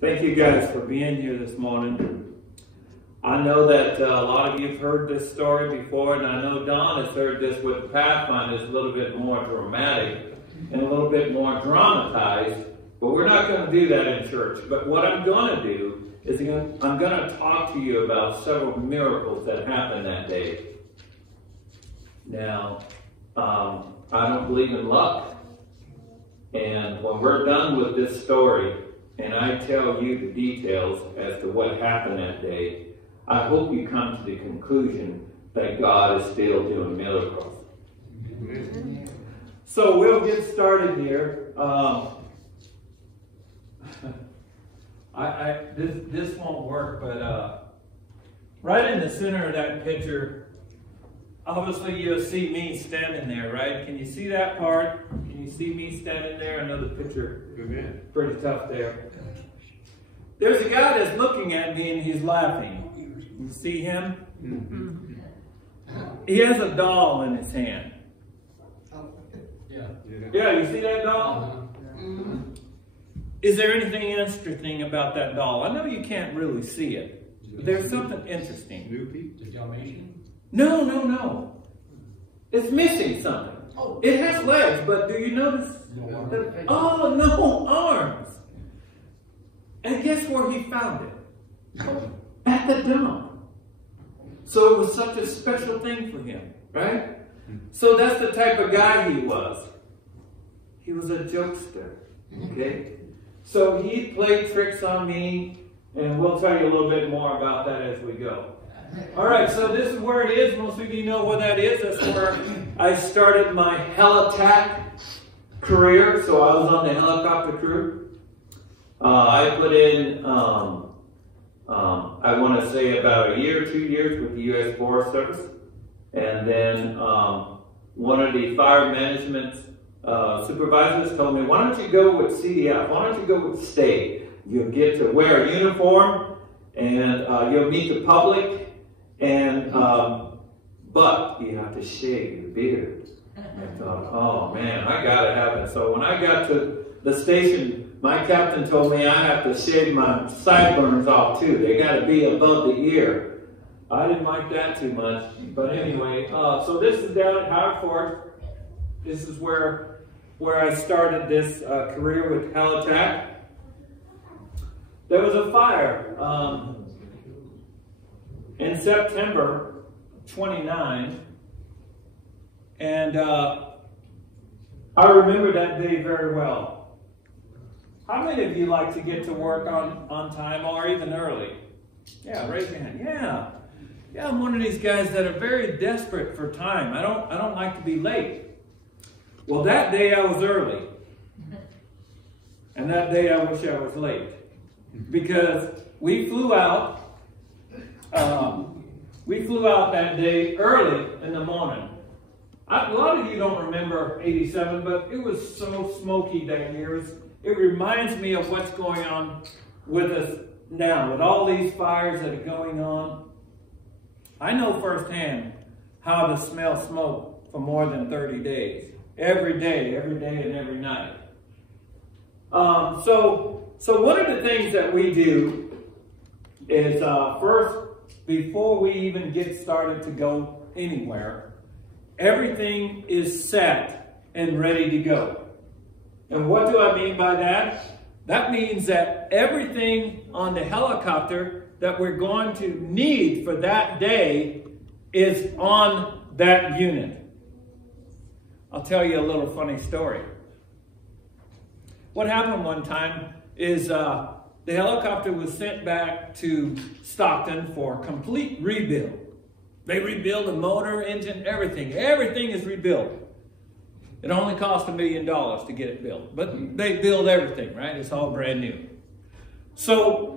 Thank you guys for being here this morning. I know that a lot of you have heard this story before, and I know Don has heard this with Pathfinder. It's a little bit more dramatic and a little bit more dramatized, but we're not going to do that in church. But what I'm going to do is I'm going to talk to you about several miracles that happened that day. Now, I don't believe in luck, and when we're done with this story, and I tell you the details as to what happened that day, I hope you come to the conclusion that God is still doing miracles. So we'll get started here. This won't work, but right in the center of that picture, obviously you'll see me standing there, right? Can you see that part? Can you see me standing there? I know the picture is pretty tough there. There's a guy that's looking at me and he's laughing. You see him? Mm-hmm. He has a doll in his hand. Yeah, you see that doll? Mm-hmm. Is there anything interesting about that doll? I know you can't really see it, but there's something interesting. The Dalmatian? No. It's missing something. It has legs, but do you notice? Oh, no arms. And guess where he found it? At the dump. So it was such a special thing for him, right? So that's the type of guy he was. He was a jokester, okay? So he played tricks on me, and we'll tell you a little bit more about that as we go. All right, so this is where it is. Most of you know where that is. That's where I started my hell attack career. So I was on the helicopter crew. I put in, I want to say about a year or 2 years with the U.S. Forest Service. And then one of the fire management supervisors told me, why don't you go with CDF? Why don't you go with state? You'll get to wear a uniform and you'll meet the public. And but you have to shave your beard. I thought, oh man, I gotta have it. So when I got to the station, my captain told me I have to shave my sideburns off too. They gotta be above the ear. I didn't like that too much. But anyway, so this is down at Howard Forest. This is where I started this career with Hell Attack. There was a fire. In September 29, and I remember that day very well. How many of you like to get to work on time or even early? Yeah, raise your hand. Yeah, I'm one of these guys that are very desperate for time. I don't like to be late. Well, that day I was early, and that day I wish I was late because we flew out. We flew out that day early in the morning. A lot of you don't remember 87, but it was so smoky that year. It reminds me of what's going on with us now, with all these fires that are going on. I know firsthand how to smell smoke for more than 30 days. Every day and every night. So one of the things that we do is first, before we even get started to go anywhere, everything is set and ready to go. And what do I mean by that? That means that everything on the helicopter that we're going to need for that day is on that unit. I'll tell you a little funny story. What happened one time is the helicopter was sent back to Stockton for complete rebuild. They rebuild the motor, engine, everything. Everything is rebuilt. It only cost $1 million to get it built. But they build everything, right? It's all brand new. So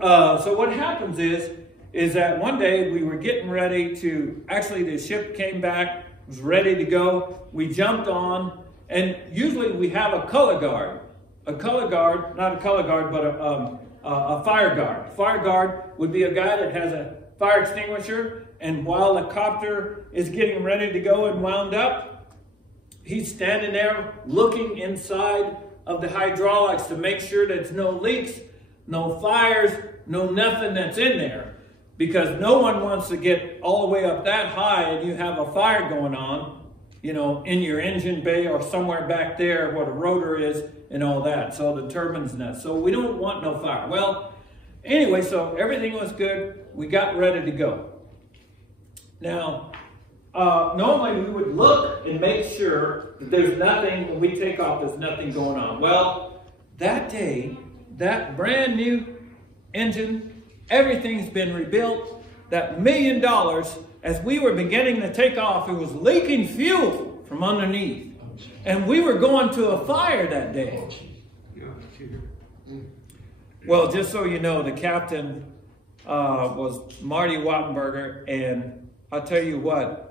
what happens is that one day we were getting ready to, actually the ship came back, was ready to go. We jumped on, and usually we have a color guard. A color guard, not a color guard, but a fire guard. A fire guard would be a guy that has a fire extinguisher, and while the copter is getting ready to go and wound up, he's standing there looking inside of the hydraulics to make sure there's no leaks. no fires, no nothing that's in there. Because no one wants to get all the way up that high and you have a fire going on, you know, in your engine bay or somewhere back there where the rotor is and all that. So the turbine's not. So we don't want no fire. Well, anyway, so everything was good. We got ready to go. Now, normally we would look and make sure that there's nothing, when we take off, there's nothing going on. Well, that day, that brand new engine, everything's been rebuilt. That $1 million, as we were beginning to take off, it was leaking fuel from underneath. And we were going to a fire that day. Well, just so you know, the captain was Marty Wattenberger, and I'll tell you what,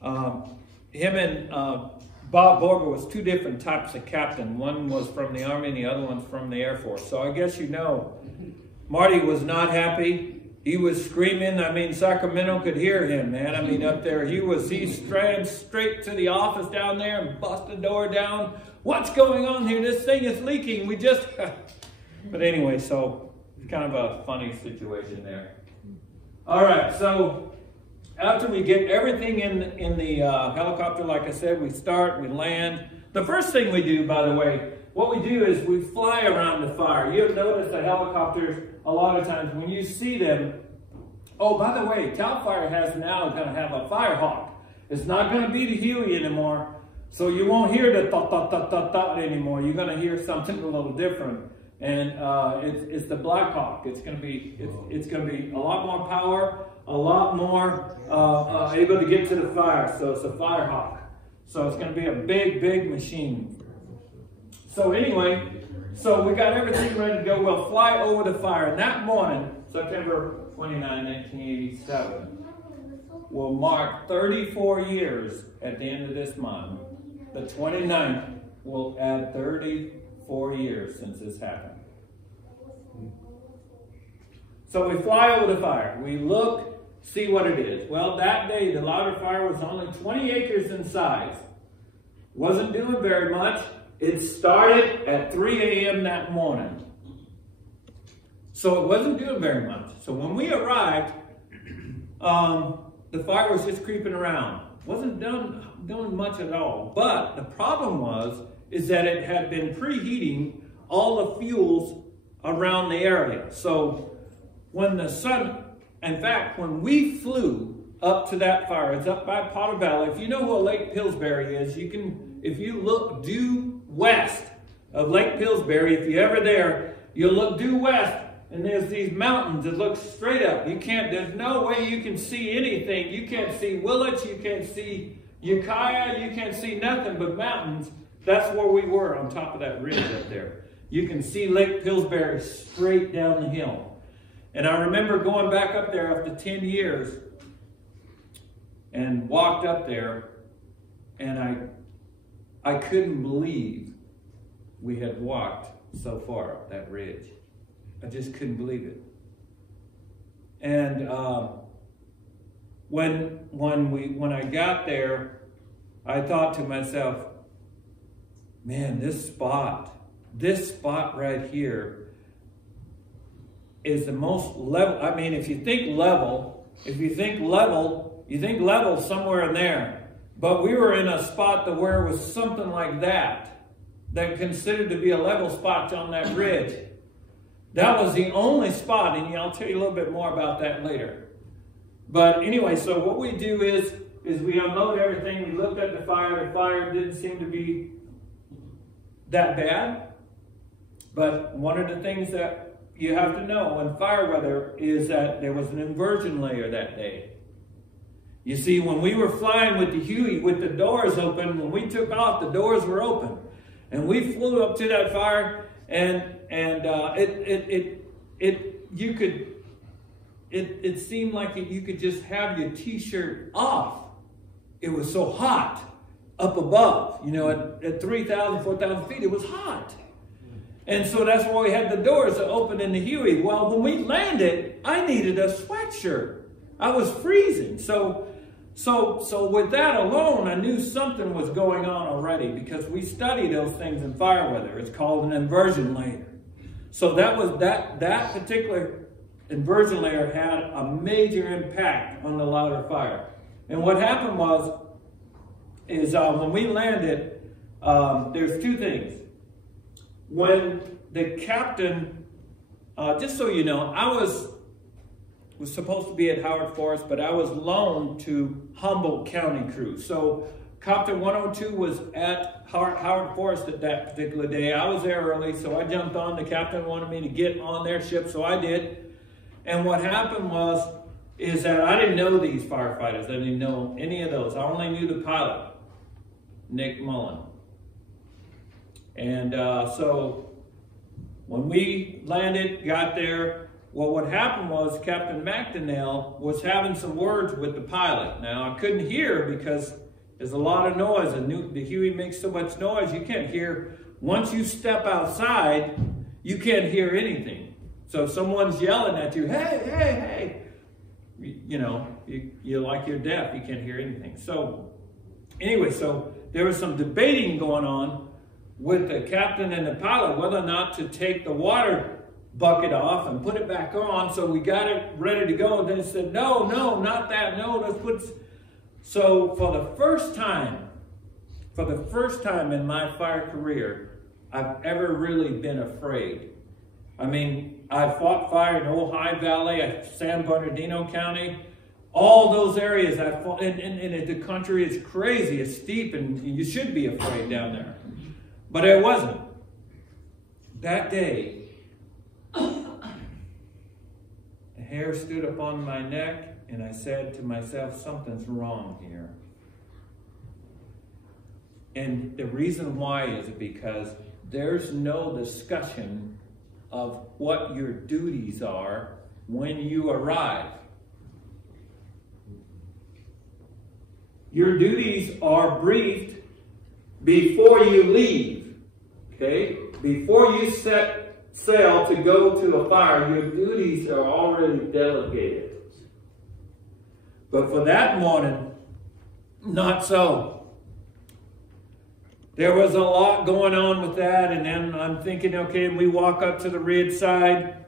him and Bob Borger was two different types of captain. One was from the Army and the other one's from the Air Force. So I guess you know, Marty was not happy. He was screaming. I mean, Sacramento could hear him, man. I mean, up there, he ran straight to the office down there and bust the door down. What's going on here? This thing is leaking. We just... But anyway, so it's kind of a funny situation there. All right, so after we get everything in the helicopter, like I said, we start, we land. The first thing we do, by the way, what we do is we fly around the fire. You'll notice the helicopters, a lot of times when you see them, oh, by the way, CAL FIRE has now going to have a fire hawk. It's not going to be the Huey anymore, so you won't hear the thot anymore. You're going to hear something a little different. And it's the Black Hawk. It's going to be a lot more power, a lot more able to get to the fire. So it's a Fire Hawk. So it's going to be a big machine. So anyway, so we got everything ready to go. We'll fly over the fire. And that morning, September 29, 1987, will mark 34 years at the end of this month. The 29th will add 34 years since this happened. So we fly over the fire. We look, see what it is. Well, that day, the louder fire was only 20 acres in size. Wasn't doing very much. It started at 3 a.m. that morning. So it wasn't doing very much. So when we arrived, the fire was just creeping around. Wasn't doing much at all. But the problem is that it had been preheating all the fuels around the area. So when the sun, in fact, when we flew up to that fire, it's up by Potter Valley. If you know where Lake Pillsbury is, you can, if you look due west of Lake Pillsbury, if you're ever there, you'll look due west, and there's these mountains that look straight up. There's no way you can see anything. You can't see Willits, you can't see Ukiah, you can't see nothing but mountains. That's where we were, on top of that ridge up there. You can see Lake Pillsbury straight down the hill. And I remember going back up there after 10 years and walked up there, and I couldn't believe we had walked so far up that ridge. I just couldn't believe it. And when I got there, I thought to myself, man, this spot right here is the most level. I mean, if you think level somewhere in there. But we were in a spot where it was something like that considered to be a level spot on that ridge. That was the only spot, and I'll tell you a little bit more about that later. But anyway, so what we do is we unload everything. We looked at the fire. The fire didn't seem to be that bad. But one of the things that you have to know in fire weather is that there was an inversion layer that day. You see, when we were flying with the Huey, with the doors open, when we took off, the doors were open. And we flew up to that fire, and it seemed like you could just have your t-shirt off. It was so hot up above, you know, at 3,000, 4,000 feet, it was hot. And so that's why we had the doors open in the Huey. Well, when we landed, I needed a sweatshirt. I was freezing. So with that alone, I knew something was going on already, because we study those things in fire weather. It's called an inversion layer. So that particular inversion layer had a major impact on the louder fire. And what happened is when we landed, there's two things. When the captain, just so you know, I was supposed to be at Howard Forest, but I was loaned to Humboldt County crew. So Copter 102 was at Howard Forest at that particular day. I was there early, so I jumped on. The captain wanted me to get on their ship, so I did. And what happened is that I didn't know these firefighters. I didn't know any of those. I only knew the pilot, Nick Mullen. And so when we landed, got there, well, what happened was Captain McDonnell was having some words with the pilot. Now, I couldn't hear because there's a lot of noise. The Huey makes so much noise, you can't hear. Once you step outside, you can't hear anything. So if someone's yelling at you, hey, hey, hey, you know, you're like you're deaf, you can't hear anything. So anyway, so there was some debating going on with the captain and the pilot whether or not to take the water bucket off and put it back on. So we got it ready to go, and then it said, no, not that, no, let's put. So for the first time in my fire career, I've ever really been afraid. I mean, I fought fire in Ojai Valley, San Bernardino County, all those areas I fought, and the country is crazy, it's steep, and you should be afraid down there. But I wasn't. That day, the hair stood up on my neck, and I said to myself, something's wrong here. And the reason why is because there's no discussion of what your duties are when you arrive. Your duties are briefed before you leave, okay? Before you set sail to go to a fire, your duties are already delegated. But for that morning, not so. There was a lot going on with that, and then I'm thinking, okay, we walk up to the ridge side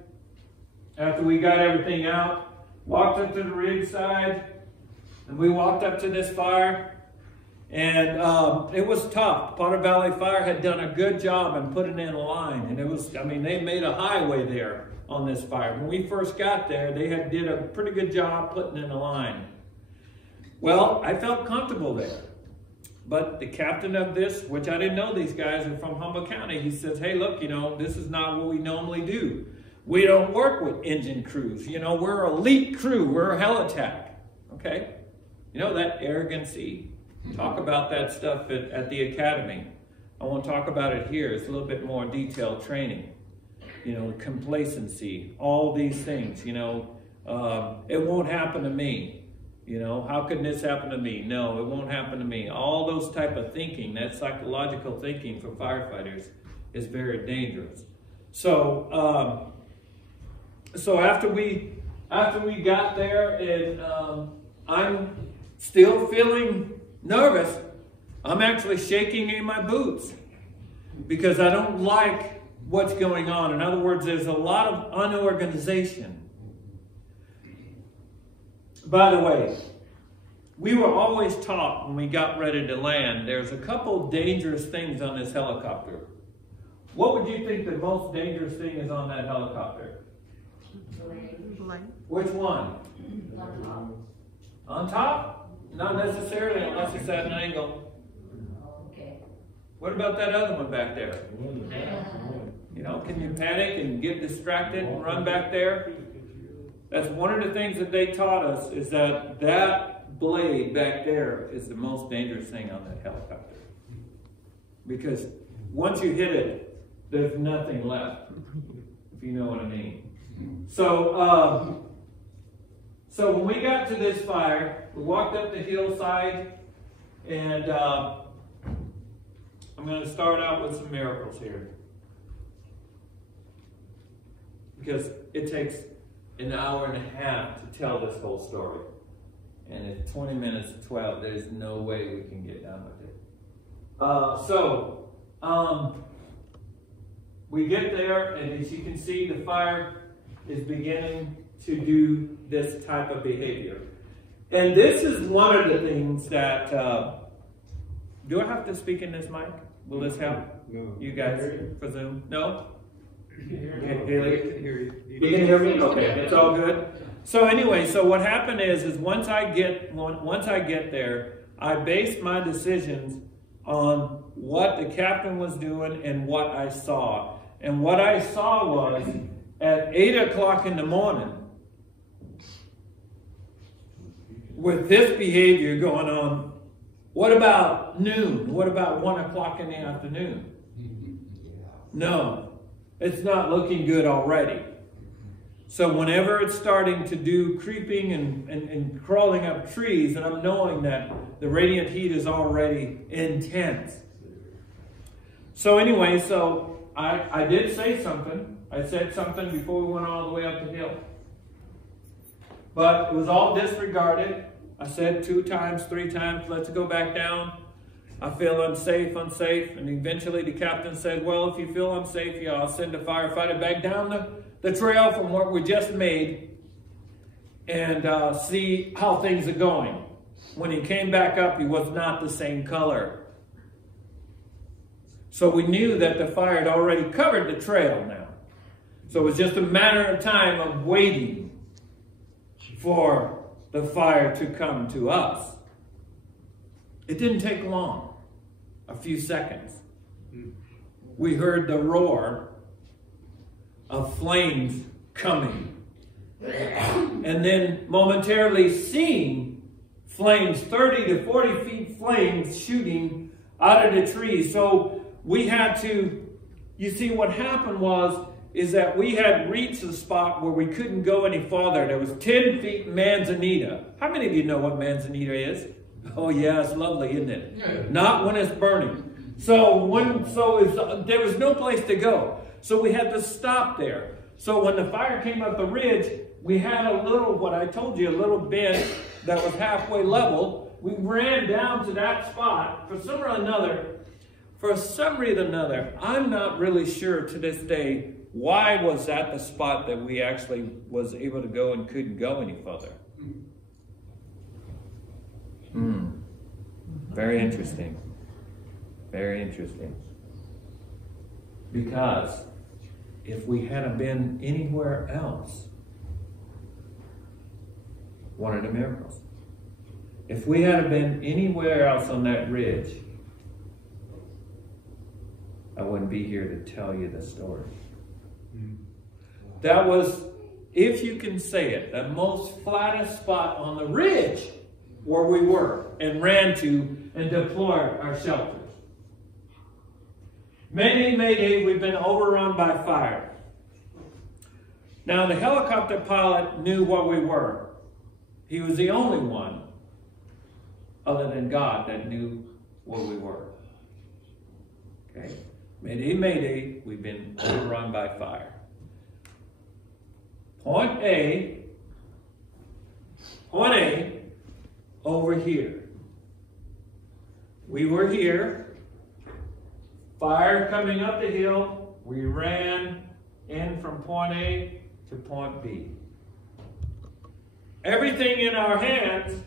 after we got everything out. Walked up to the ridge side, and we walked up to this fire, and it was tough. Potter Valley Fire had done a good job in putting in a line, and it was, I mean, they made a highway there on this fire. When we first got there, they did a pretty good job putting in a line. Well, I felt comfortable there. But the captain of this, which I didn't know these guys are from Humboldt County, he says, hey, look, you know, this is not what we normally do. We don't work with engine crews. You know, we're elite crew. We're a hell attack. Okay? You know, that arrogancy. Talk about that stuff at the academy. I won't talk about it here. It's a little bit more detailed training. You know, complacency, all these things, you know. It won't happen to me. You know, how can this happen to me? No, it won't happen to me. All those type of thinking, that psychological thinking for firefighters is very dangerous. So, so after we got there, and I'm still feeling nervous. I'm actually shaking in my boots because I don't like what's going on. In other words, there's a lot of unorganization. By the way, we were always taught when we got ready to land, there's a couple dangerous things on this helicopter. What would you think the most dangerous thing is on that helicopter? Which one? On top. On top? Not necessarily unless it's at an angle. Okay. What about that other one back there? You know, can you panic and get distracted and run back there? That's one of the things that they taught us, is that that blade back there is the most dangerous thing on that helicopter. Because once you hit it, there's nothing left, if you know what I mean. So, so when we got to this fire, we walked up the hillside, and I'm going to start out with some miracles here. Because it takes an hour and a half to tell this whole story. And it's 20 minutes to 12. There's no way we can get done with it. we get there, and as you can see, the fire is beginning to do this type of behavior. And this is one of the things that, do I have to speak in this mic? Will this help? No. You guys for Zoom? No? Haley can hear you. You can hear me? Okay, it's all good. So anyway, so what happened is once I get there, I based my decisions on what the captain was doing and what I saw. And what I saw was at 8 o'clock in the morning, with this behavior going on, what about noon? What about 1 o'clock in the afternoon? No, it's not looking good already. So whenever it's starting to do creeping and crawling up trees, and I'm knowing that the radiant heat is already intense. So anyway, so I did say something. I said something before we went all the way up the hill. But it was all disregarded. I said 2 times, 3 times, let's go back down. I feel unsafe. And eventually the captain said, well, if you feel unsafe, yeah, I'll send a firefighter back down the trail from what we just made and see how things are going. When he came back up, he was not the same color. So we knew that the fire had already covered the trail now. So it was just a matter of time of waiting for the fire to come to us. It didn't take long, a few seconds. We heard the roar of flames coming. And then momentarily seeing flames, 30 to 40 feet flames shooting out of the trees. So we had to, you see what happened is that we had reached a spot where we couldn't go any farther. There was 10 feet manzanita. How mita of you know what manzanita is? Oh yeah, it's lovely, isn't it? Yeah. Not when it's burning. So there was no place to go. So we had to stop there. So when the fire came up the ridge, we had a little, what I told you, a little bend that was halfway level. We ran down to that spot for some reason or another. I'm not really sure to this day why was that the spot that we actually was able to go and couldn't go any further. Very interesting. Very interesting. Because if we hadn't been anywhere else, one of the miracles. If we hadn't been anywhere else on that ridge, I wouldn't be here to tell you the story. That was, if you can say it, the most flattest spot on the ridge where we were and ran to and deployed our shelters. Mayday, mayday, we've been overrun by fire. Now the helicopter pilot knew where we were. He was the only one, other than God, that knew where we were. Okay? Mayday, mayday, we've been overrun by fire. Point A, over here. We were here, fire coming up the hill, we ran in from point A to point B. Everything in our hands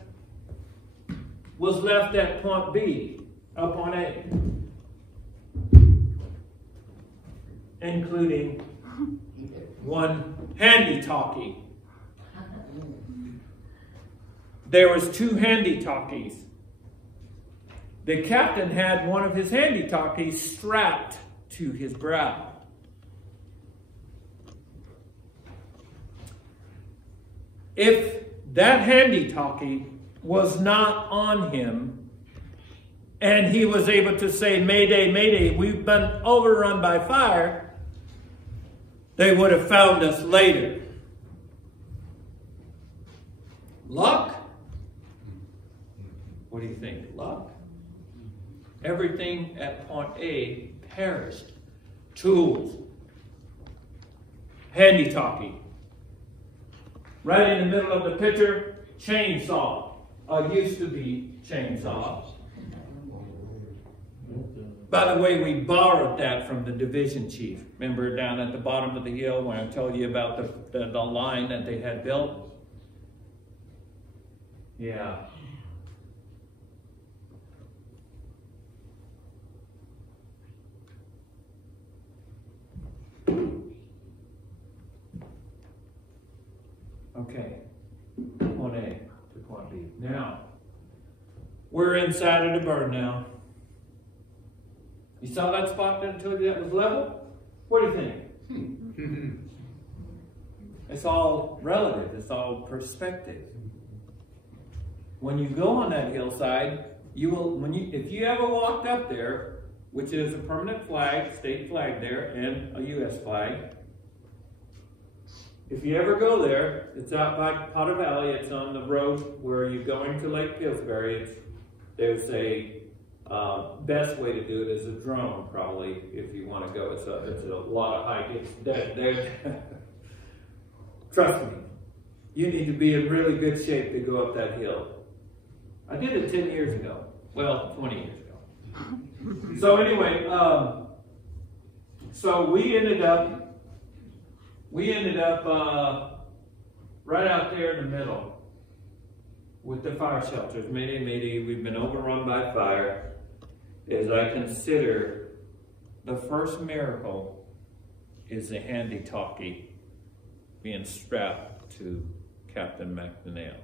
was left at point B, up on A, including one handy-talkie. There was 2 handy-talkies. The captain had one of his handy-talkies strapped to his brow. If that handy-talkie was not on him, and he was able to say, mayday, mayday, we've been overrun by fire, they would have found us later. Luck? What do you think? Luck? Everything at point A perished. Tools. Handy-talkie. Right in the middle of the picture, chainsaw. Used to be chainsaw. By the way, we borrowed that from the division chief. Remember down at the bottom of the hill when I told you about the line that they had built? Yeah. Okay. Point A to point B. Now, we're inside of the burn now. You saw that spot that I told you that was level? What do you think? It's all relative. It's all perspective. When you go on that hillside, you will. If you ever walked up there, which is a permanent flag, state flag there, and a U.S. flag. If you ever go there, it's out by Potter Valley. It's on the road where you're going to Lake Pillsbury. There's a best way to do it is a drone, probably, if you want to go. It's a lot of hike. Trust me, you need to be in really good shape to go up that hill. I did it 10 years ago. Well, 20 years ago. So anyway, so we ended up right out there in the middle with the fire shelters. Mayday, we've been overrun by fire. As I consider the first miracle is the handy-talkie being strapped to Captain McNeil.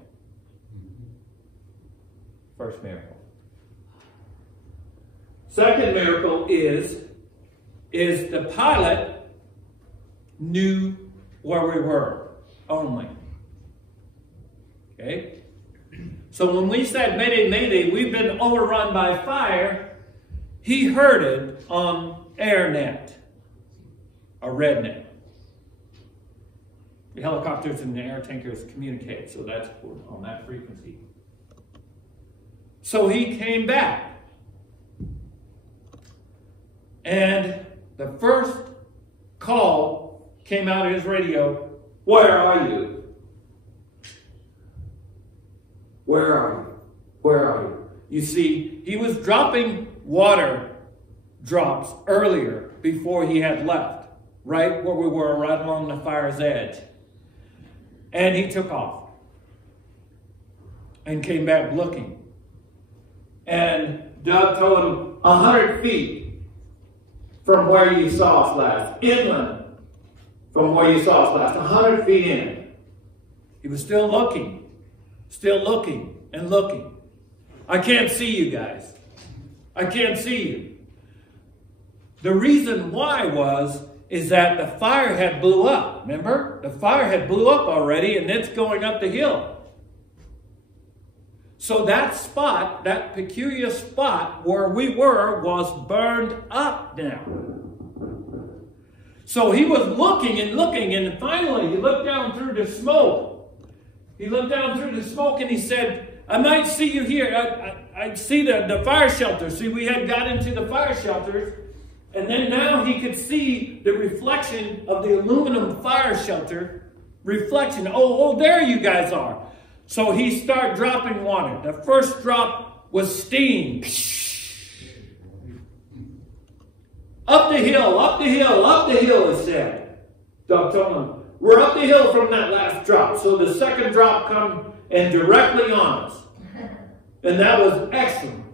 First miracle. Second miracle is the pilot knew where we were only. Okay? So when we said Mayday, Mayday, we've been overrun by fire, he heard it on AirNet, a RedNet. The helicopters and the air tankers communicate, so that's on that frequency. So he came back. And the first call came out of his radio, "Where are you? Where are you? Where are you?" You see, he was dropping water drops earlier before he had left, right where we were, right along the fire's edge. And he took off and came back looking. And Doug told him 100 feet from where you saw us last, inland from where you saw us last, 100 feet in. He was still looking and looking. I can't see you guys. I can't see you. The reason why is that the fire had blew up. Remember? The fire had blew up already and it's going up the hill. So that spot, that peculiar spot where we were, was burned up now. So he was looking and finally he looked down through the smoke. He looked down through the smoke and he said, "I might see you here. I see the fire shelters." See, we had got into the fire shelters, and then now he could see the reflection of the aluminum fire shelter reflection. Oh, there you guys are. So he started dropping water. The first drop was steam. Up the hill, up the hill, up the hill, it said. Doug told him, "We're up the hill from that last drop." So the second drop come and directly on us. And that was excellent.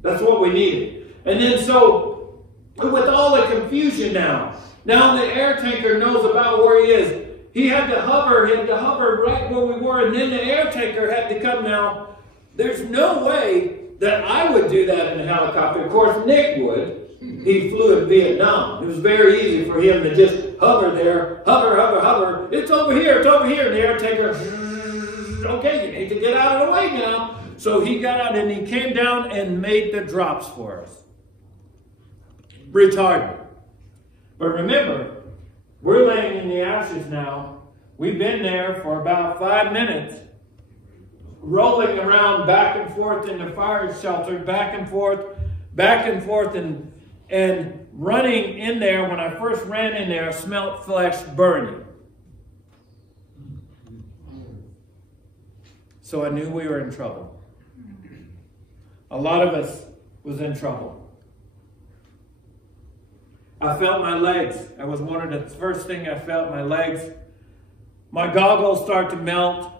That's what we needed. And then so, with all the confusion now the air tanker knows about where he is. He had to hover right where we were, and then the air tanker had to come now. There's no way that I would do that in a helicopter. Of course, Nick would. He flew in Vietnam. It was very easy for him to just hover there, hover. It's over here, and the air tanker, okay, you need to get out of the way now. So he got out and he came down and made the drops for us. Retarded. But remember, we're laying in the ashes now. We've been there for about 5 minutes, rolling around back and forth in the fire shelter, back and forth, and running in there. When I first ran in there, I smelled flesh burning. So I knew we were in trouble. A lot of us was in trouble. I felt my legs. That was one of the first things I felt, my legs. My goggles start to melt.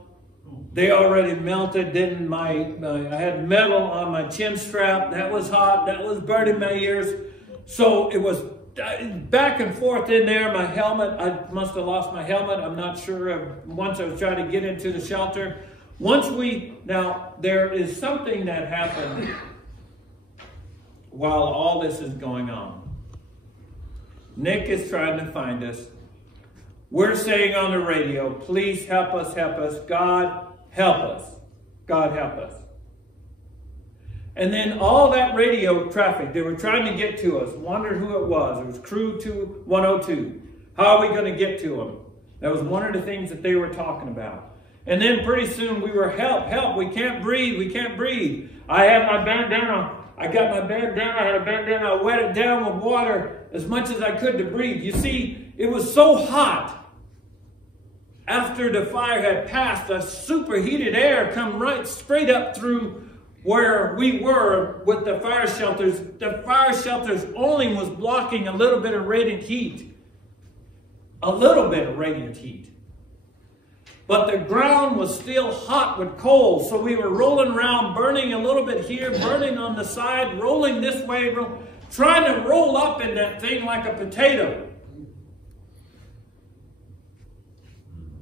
They already melted. Then I had metal on my chin strap. That was hot. That was burning my ears. So it was back and forth in there. My helmet, I must have lost my helmet. I'm not sure. Once I was trying to get into the shelter. Now there is something that happened while all this is going on. Nick is trying to find us. We're saying on the radio, please help us, God help us. God help us. And then all that radio traffic, they were trying to get to us, wondered who it was. It was Crew 102. How are we going to get to them? That was one of the things that they were talking about. And then pretty soon we were, help, we can't breathe, we can't breathe. I had my bandana. I got my bandana, I had a bandana, I wet it down with water as much as I could to breathe. You see, it was so hot. After the fire had passed, the superheated air come right straight up through where we were with the fire shelters. The fire shelters only was blocking a little bit of radiant heat. A little bit of radiant heat. But the ground was still hot with coals, so we were rolling around, burning a little bit here, burning on the side, rolling this way, trying to roll up in that thing like a potato.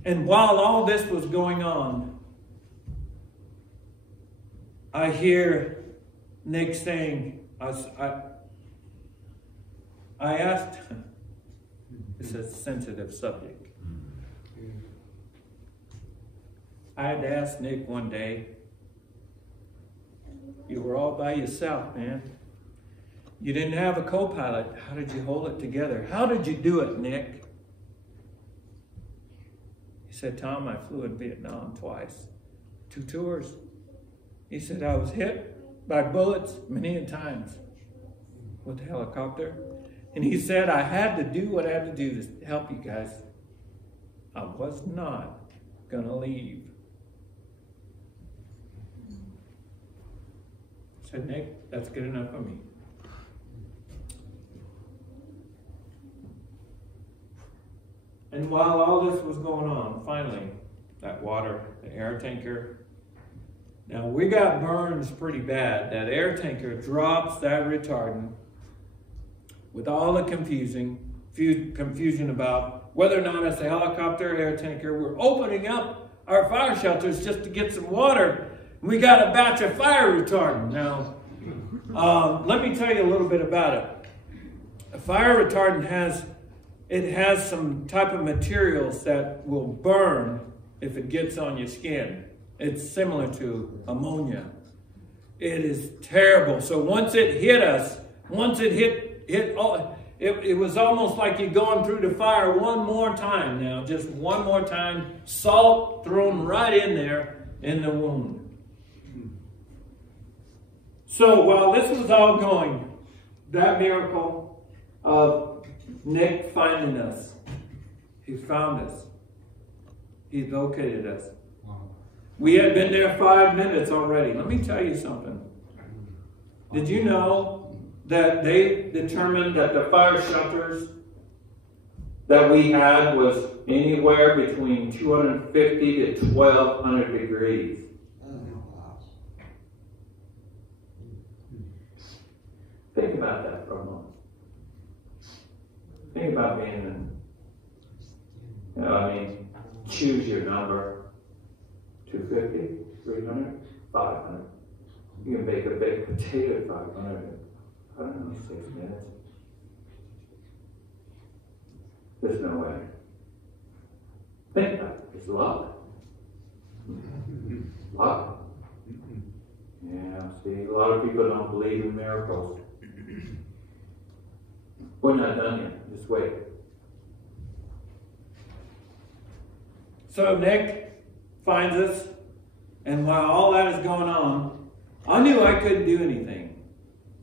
And while all this was going on, I hear Nick saying, I asked, it's a sensitive subject. I had to ask Nick one day, you were all by yourself, man. You didn't have a co-pilot. How did you hold it together? How did you do it, Nick? He said, Tom, I flew in Vietnam twice, 2 tours. He said, I was hit by bullets many times with the helicopter. And he said, I had to do what I had to do to help you guys. I was not going to leave. I said, Nick, that's good enough for me. And while all this was going on, finally, that water, the air tanker. Now, we got burns pretty bad. That air tanker drops that retardant with all the confusion about whether or not it's a helicopter or air tanker. We're opening up our fire shelters just to get some water. We got a batch of fire retardant. Now, let me tell you a little bit about it. A fire retardant has some type of materials that will burn if it gets on your skin. It's similar to ammonia. It is terrible. So once it hit us, it was almost like you're going through the fire one more time now, just one more time, salt thrown right in there in the wound. So while this was all going, that miracle of Nick finding us, he found us. He located us. We had been there 5 minutes already. Let me tell you something. Did you know that they determined that the fire shelters that we had was anywhere between 250 to 1,200 degrees? Think about that for a moment. Think about being in, choose your number. 250, 300, 500. You can bake a baked potato at 500. I don't know, 6 minutes. There's no way. Think about it. It's luck. Luck. Yeah, see, a lot of people don't believe in miracles. We're not done yet. Just wait. So Nick finds us, and while all that is going on, I knew I couldn't do anything.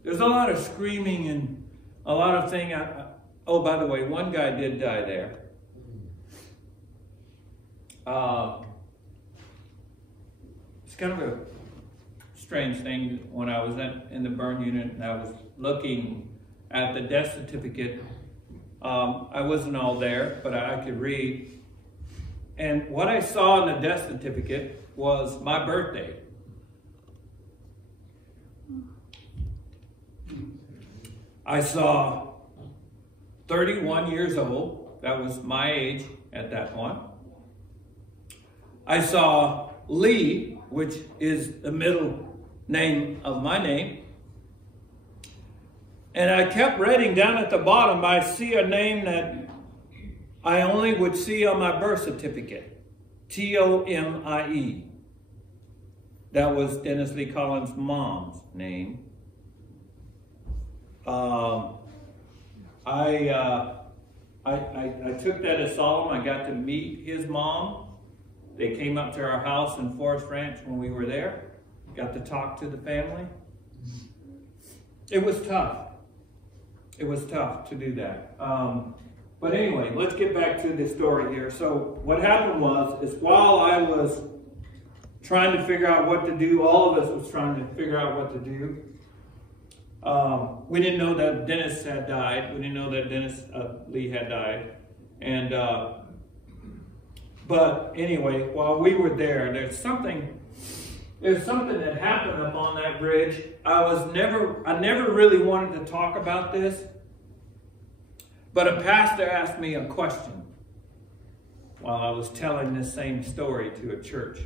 There's a lot of screaming and a lot of things. Oh, by the way, one guy did die there. It's kind of a strange thing. When I was in the burn unit and I was looking at the death certificate, I wasn't all there, but I could read. And what I saw in the death certificate was my birthday. I saw 31 years old. That was my age at that point. I saw Lee, which is the middle name of my name. And I kept reading down at the bottom. I see a name that I only would see on my birth certificate. Tommie. That was Dennis Lee Collins' mom's name. I took that as solemn. I got to meet his mom. They came up to our house in Forest Ranch when we were there. Got to talk to the family. It was tough. It was tough to do that. But anyway, let's get back to the story here. So what happened was, while I was trying to figure out what to do, all of us was trying to figure out what to do. We didn't know that Dennis had died. We didn't know that Dennis Lee had died. And but anyway, while we were there, there's something that happened up on that bridge. I never really wanted to talk about this, but a pastor asked me a question while I was telling this same story to a church.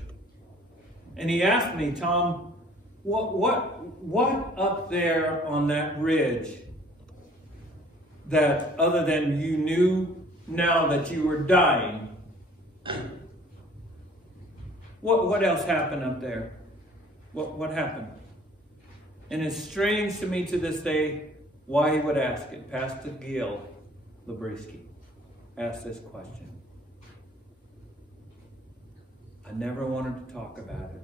And he asked me, Tom, what up there on that ridge that other than you knew now that you were dying, what else happened up there? What happened? And it's strange to me to this day why he would ask it. Pastor Gil Labrisky asked this question. I never wanted to talk about it.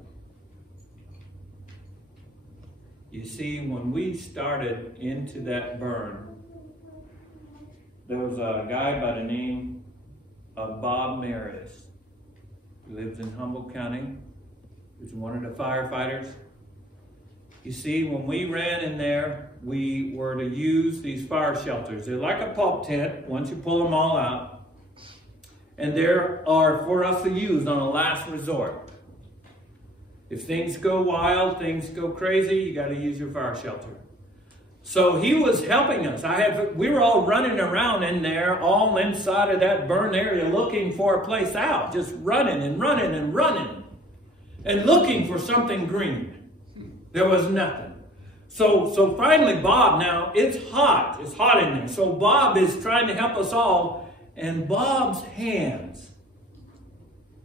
You see, when we started into that burn, there was a guy by the name of Bob Meredith. He lives in Humboldt County. He's one of the firefighters. You see, when we ran in there, we were to use these fire shelters. They're like a pulp tent once you pull them all out. And they are for us to use on a last resort. If things go wild, things go crazy, you got to use your fire shelter. So he was helping us. We were all running around in there, all inside of that burned area, looking for a place out, just running and running and running, and looking for something green. There was nothing. So finally, Bob, now it's hot in there. So Bob is trying to help us all, and Bob's hands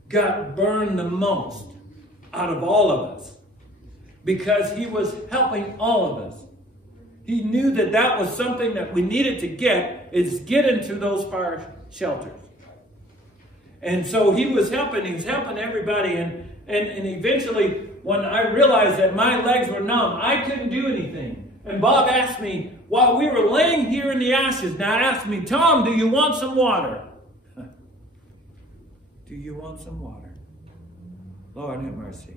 got burned the most out of all of us because he was helping all of us. He knew that that was something that we needed to get into those fire shelters. And so he was helping everybody. And eventually, when I realized that my legs were numb, I couldn't do anything. And Bob asked me, while we were laying here in the ashes, now asked me, Tom, do you want some water? Do you want some water? Lord have mercy.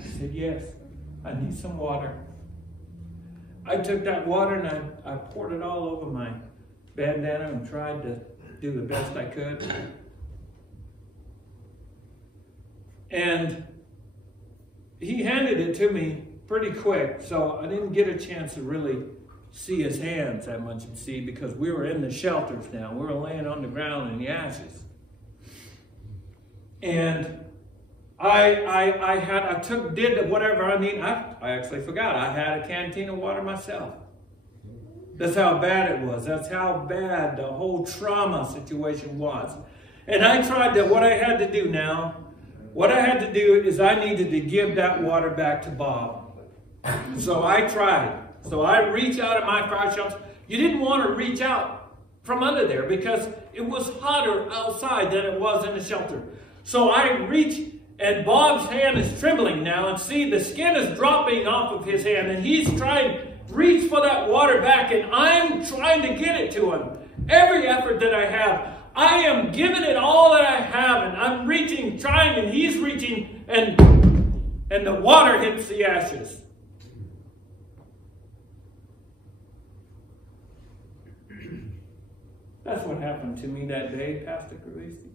I said, yes. I need some water. I took that water and I poured it all over my bandana and tried to do the best I could. And he handed it to me pretty quick, so I didn't get a chance to really see his hands that much, you see, because we were in the shelters now. We were laying on the ground in the ashes. And I did whatever I need. I actually forgot. I had a canteen of water myself. That's how bad it was. That's how bad the whole trauma situation was. And I tried to, what I had to do now, what I had to do is I needed to give that water back to Bob. So I tried. So I reached out at my fire shelter. You didn't want to reach out from under there because it was hotter outside than it was in the shelter. So I reached, and Bob's hand is trembling now, and see, the skin is dropping off of his hand, and he's trying to reach for that water back, and I'm trying to get it to him. Every effort that I have, I am giving it all that I have, and I'm reaching, trying, and he's reaching, and the water hits the ashes. That's what happened to me that day, Pastor Carisi.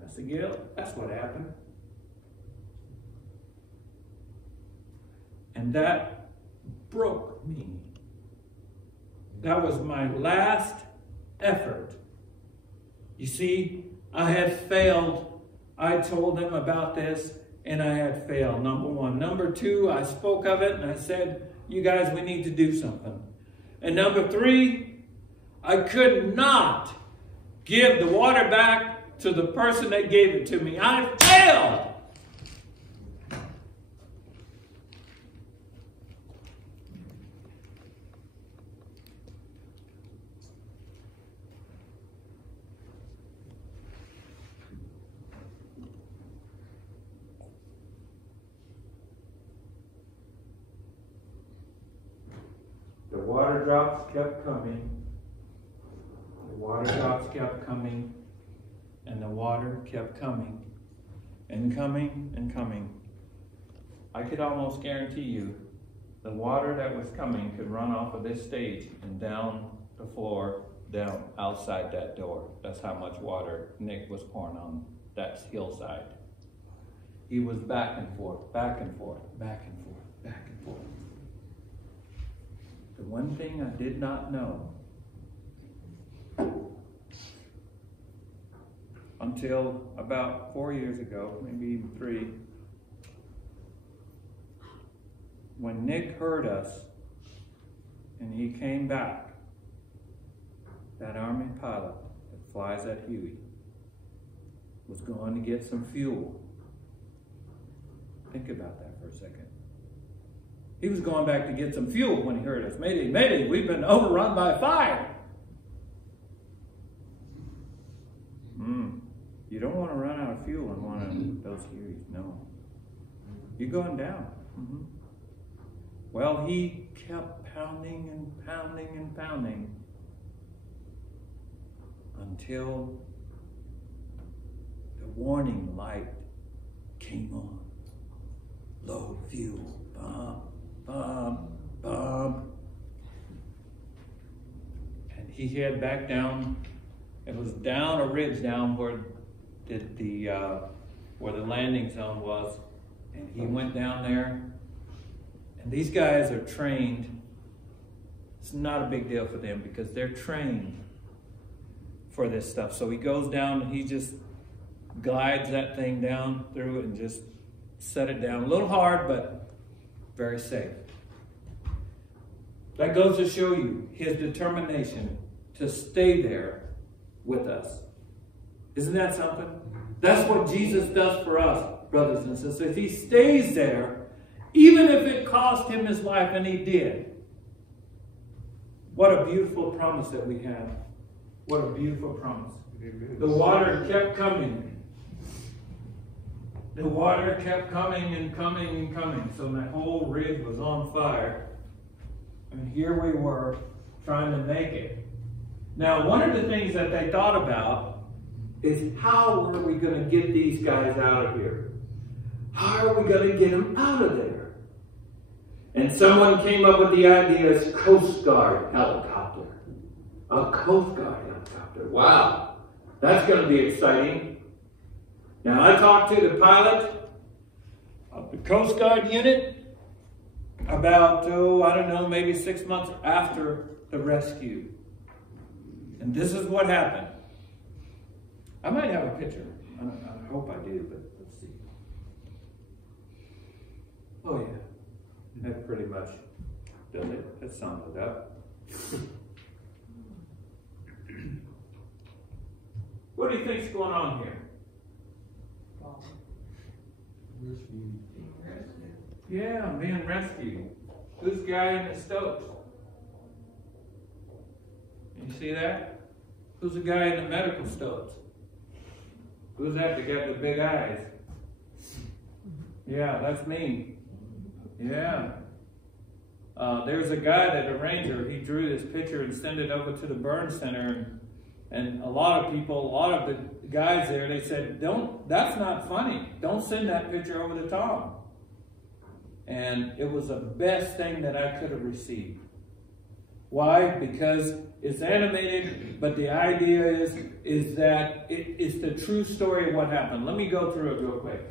Pastor Gil, that's what happened. And that broke me. That was my last effort. You see, I had failed. I told them about this, and I had failed, number one. Number two, I spoke of it, and I said, you guys, we need to do something. And number three, I could not give the water back to the person that gave it to me. I failed. The water drops kept coming. The water drops kept coming. And the water kept coming. And coming and coming. I could almost guarantee you the water that was coming could run off of this stage and down the floor, down outside that door. That's how much water Nick was pouring on that hillside. He was back and forth, back and forth, back and forth, back and forth. The one thing I did not know until about 4 years ago, maybe even 3, when Nick heard us and he came back, that Army pilot that flies at Huey was going to get some fuel. Think about that for a second. He was going back to get some fuel when he heard us. Mayday, mayday, we've been overrun by fire. You don't want to run out of fuel in one of those Hueys, no. You're going down. Well, he kept pounding and pounding and pounding until the warning light came on. Low fuel, bomb, bomb, bomb. And he headed back down. It was down a ridge down where where the landing zone was. And he went down there. And these guys are trained. It's not a big deal for them because they're trained for this stuff. So he goes down and he just glides that thing down through it and just set it down. A little hard, but very safe. That goes to show you his determination to stay there with us. Isn't that something? That's what Jesus does for us, brothers and sisters. He stays there, even if it cost him his life, and he did. What a beautiful promise that we have. What a beautiful promise. Amen. The water kept coming. The water kept coming and coming and coming. So my whole ridge was on fire. And here we were trying to make it. Now, one of the things that they thought about is how are we going to get these guys out of here? How are we going to get them out of there? And someone came up with the idea of Coast Guard helicopter. A Coast Guard helicopter. Wow. That's going to be exciting. Now, I talked to the pilot of the Coast Guard unit about, I don't know, maybe 6 months after the rescue. And this is what happened. I might have a picture. I hope I do, but let's see. Oh, yeah. That pretty much does it. That sums it up. What do you think's going on here? Yeah, I'm being rescued. Who's the guy in the Stokes? You see that? Who's the guy in the medical Stokes? Who's that that got the big eyes? Yeah, that's me. Yeah. There's a guy that a ranger, he drew this picture and sent it over to the burn center. And a lot of people, a lot of the guys there, they said, that's not funny. Don't send that picture over to Tom. And it was the best thing that I could have received. Why? Because it's animated, but the idea is that it's the true story of what happened. Let me go through it real quick.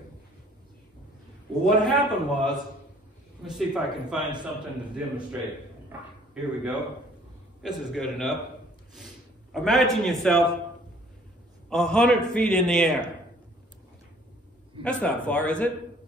Well, what happened was, let me see if I can find something to demonstrate. Here we go. This is good enough. Imagine yourself 100 feet in the air. That's not far, is it?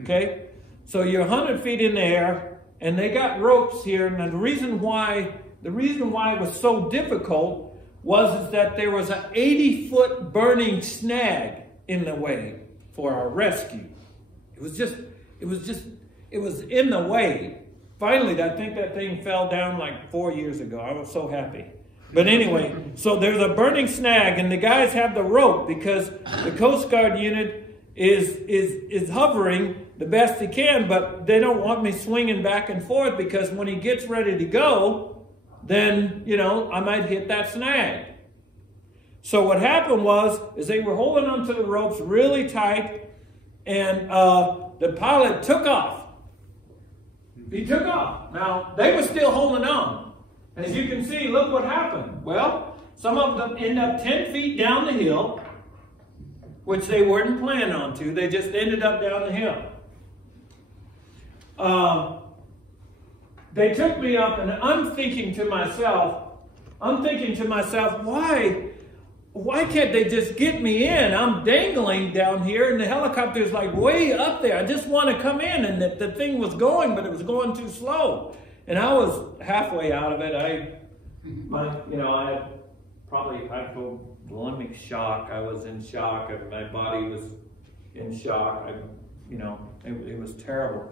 Okay? So you're 100 feet in the air, and they got ropes here, and the reason why it was so difficult was that there was an 80-foot burning snag in the way for our rescue. It was in the way. Finally, I think that thing fell down like 4 years ago. I was so happy. But anyway, so there's a burning snag, and the guys have the rope because the Coast Guard unit is hovering the best he can, but they don't want me swinging back and forth because when he gets ready to go, then, you know, I might hit that snag. So what happened is they were holding onto the ropes really tight, and the pilot took off. He took off. Now, they were still holding on. As you can see, look what happened. Well, some of them end up 10 feet down the hill, which they weren't planning on to. They just ended up down the hill. They took me up, and I'm thinking to myself, why can't they just get me in? I'm dangling down here, and the helicopter's like way up there. I just want to come in, and the thing was going, but it was going too slow. And I was halfway out of it. I had limbic shock. I was in shock. My body was in shock. It was terrible.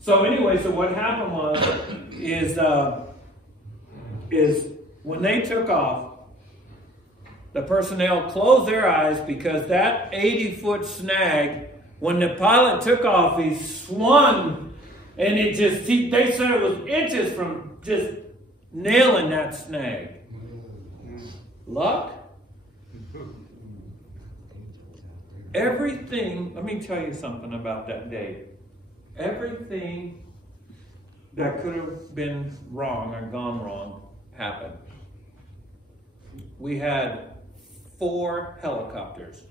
So anyway, so what happened is when they took off, the personnel closed their eyes because that 80-foot snag, when the pilot took off, he swung, and they said it was inches from just nailing that snag. Luck? Everything, let me tell you something about that day. Everything that could have been wrong or gone wrong happened. We had 4 helicopters.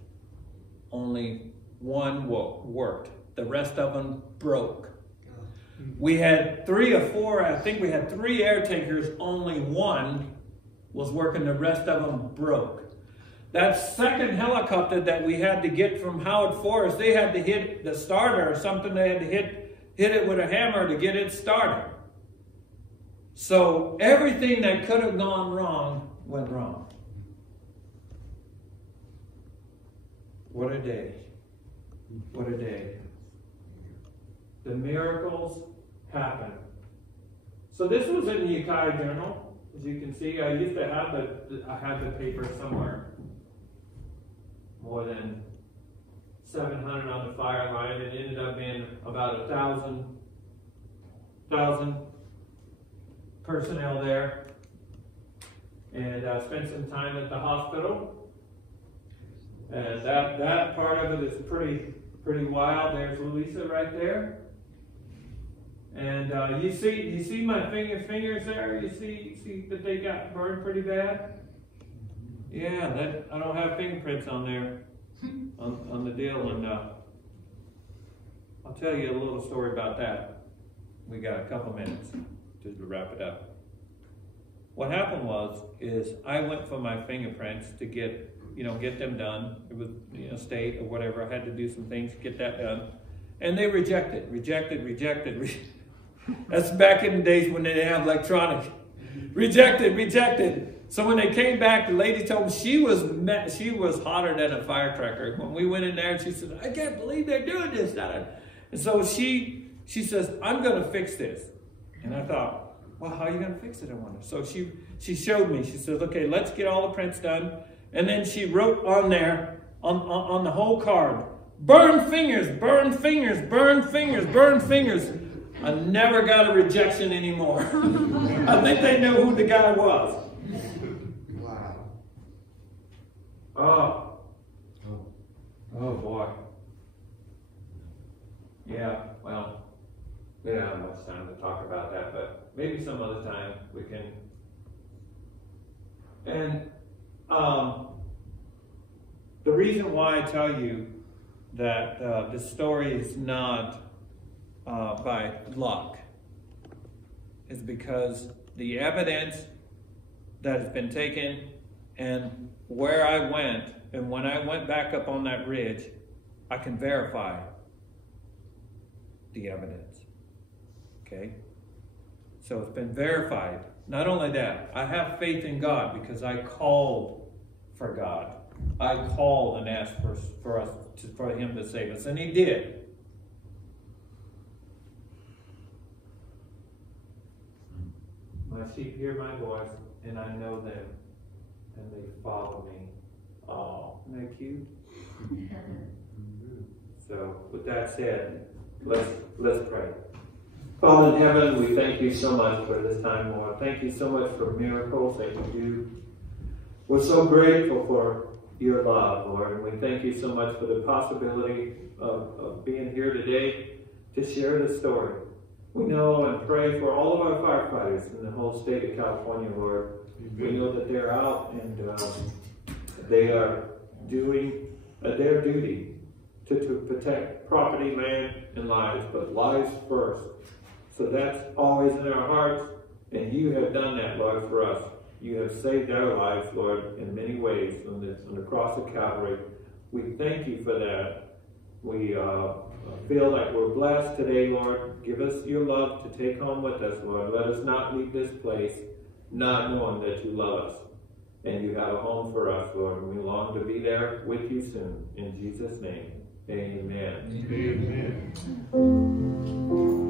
Only one worked. The rest of them broke. We had 3 or 4, I think we had 3 air tankers. Only one was working. The rest of them broke. That second helicopter that we had to get from Howard Forest, they had to hit the starter or something. They had to hit it with a hammer to get it started. So everything that could have gone wrong went wrong. What a day. What a day. The miracles happen. So this was in the Ukiah Journal. As you can see, I used to have I had the paper somewhere. More than 700 on the fire line. It ended up being about 1,000 personnel there. And I spent some time at the hospital. And that part of it is pretty wild. There's Louisa right there. And you see my fingers there? You see that they got burned pretty bad? Yeah, I don't have fingerprints on there, on the deal, and I'll tell you a little story about that. We got a couple minutes to wrap it up. What happened is I went for my fingerprints to get them done. It was, state or whatever. I had to do some things to get that done. And they rejected. That's back in the days when they didn't have electronic. Rejected. So when they came back, the lady told me she was hotter than a firecracker. When we went in there, she said, I can't believe they're doing this. And so she says, I'm going to fix this. And I thought, well, how are you going to fix it, I wonder? So she showed me. She says, okay, let's get all the prints done. And then she wrote on there, on the whole card, burn fingers, burn fingers, burn fingers, burn fingers. I never got a rejection anymore. I think they knew who the guy was. Wow. Oh boy. Yeah, well, we don't have much time to talk about that, but maybe some other time we can. And the reason why I tell you that the story is not by luck is because the evidence that has been taken and where I went, and when I went back up on that ridge, I can verify the evidence. Okay? So it's been verified. Not only that, I have faith in God because I called for God. I called and asked for him to save us, and he did. My sheep hear my voice, and I know them, and they follow me. Oh, isn't that cute? So, with that said, let's pray. Father in heaven, we thank you so much for this time, Lord. Thank you so much for miracles that you do. We're so grateful for your love, Lord, and we thank you so much for the possibility of being here today to share the story. We know and pray for all of our firefighters in the whole state of California, Lord. We know that they're out and they are doing their duty to protect property, land, and lives, but lives first. So that's always in our hearts, and you have done that, Lord, for us. You have saved our lives, Lord, in many ways on the cross of Calvary. We thank you for that. We feel like we're blessed today, Lord. Give us your love to take home with us, Lord. Let us not leave this place not knowing that you love us and you have a home for us, Lord. And we long to be there with you soon. In Jesus' name, amen. Amen.